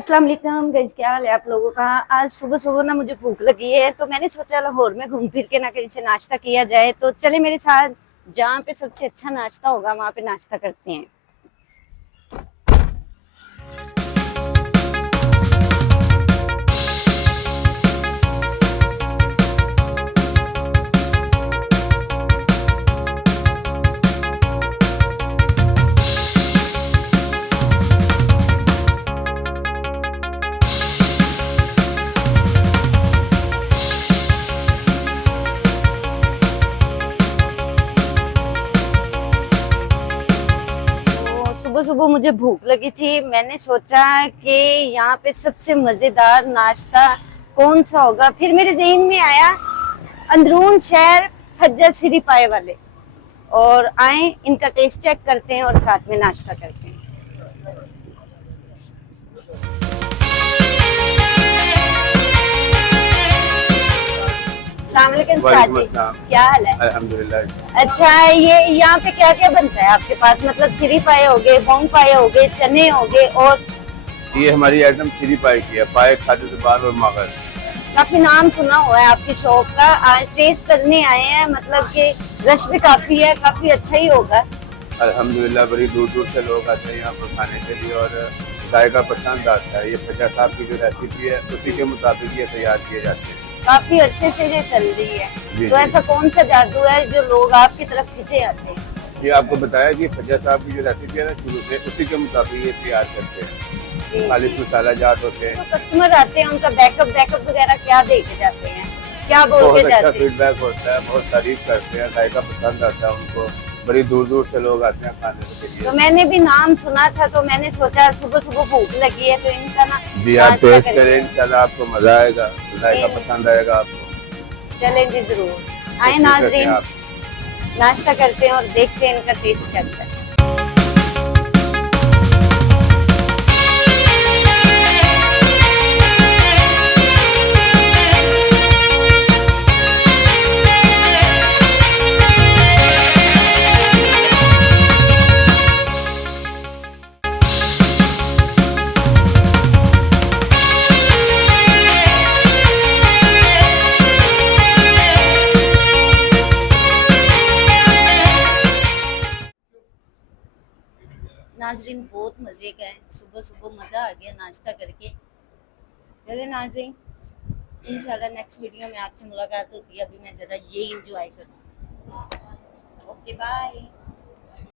अस्सलाम वालेकुम गाइस, क्या हाल है आप लोगों का। आज सुबह सुबह ना मुझे भूख लगी है, तो मैंने सोचा लाहौर में घूम फिर के ना कहीं से नाश्ता किया जाए। तो चले मेरे साथ, जहाँ पे सबसे अच्छा नाश्ता होगा वहाँ पे नाश्ता करते हैं। तो सुबह सुबह मुझे भूख लगी थी, मैंने सोचा कि यहाँ पे सबसे मजेदार नाश्ता कौन सा होगा। फिर मेरे जहन में आया अंदरून शहर खज्जा श्री पाए वाले, और आए इनका टेस्ट चेक करते हैं और साथ में नाश्ता करते हैं। अस्सलाम वालेकुम वालेकुम साजी, अस्सलाम। क्या हाल है। अल्हम्दुलिल्लाह। अच्छा, ये यहाँ पे क्या क्या बनता है आपके पास, मतलब सिरी पाए हो गए, बोंग पाए हो गए, चने हो गए, और ये हमारी आइटम सीरी पाई की है, पाए खाते जुबान और मगज। काफी नाम सुना हुआ है आपकी शॉप का। आज टेस्ट करने आए हैं, मतलब कि रश भी काफी है, काफी अच्छा ही होगा। अल्हम्दुलिल्लाह, बड़ी दूर दूर से लोग आते हैं यहाँ पर खाने के लिए और जायका पसंद आता है। ये फजा साहब की जो रेसिपी है उसी के मुताबिक ये तैयार किए जाते हैं। काफी अरसे से ये चल रही है, जी तो जी। ऐसा कौन सा जादू है जो लोग आपकी तरफ खींचे आते हैं। ये आपको बताया कि फजा साहब की जो रेसिपी है ना, शुरू से उसी के मुताबिक ये तैयार करते हैं। खालिश मसाला जात होते हैं। तो कस्टमर आते हैं, उनका बैकअप वगैरह क्या दे के जाते हैं, क्या बोल बहुत के अच्छा जाते हैं। फीडबैक होता है, बहुत तारीफ करते हैं, जायका पसंद आता है उनको। बड़ी दूर दूर से लोग आते हैं खाने के लिए। तो मैंने भी नाम सुना था, तो मैंने सोचा सुबह सुबह भूख लगी है तो इनका ना जी, आप नाश्ता टेस्ट करेंगे। करें, इंशाल्लाह आपको मजा आएगा, जायका पसंद आएगा आपको। चलें जी, जरूर आए कोशिश करते हैं नाजरीन, आप। नाश्ता करते हैं और देखते हैं इनका टेस्ट कैसा है। नाजरीन बहुत मजे का है, सुबह सुबह मजा आ गया नाश्ता करके। चले नाजरीन, इंशाल्लाह नेक्स्ट वीडियो में आपसे मुलाकात होती है। अभी मैं जरा ये इंजॉय करूँ। Okay bye.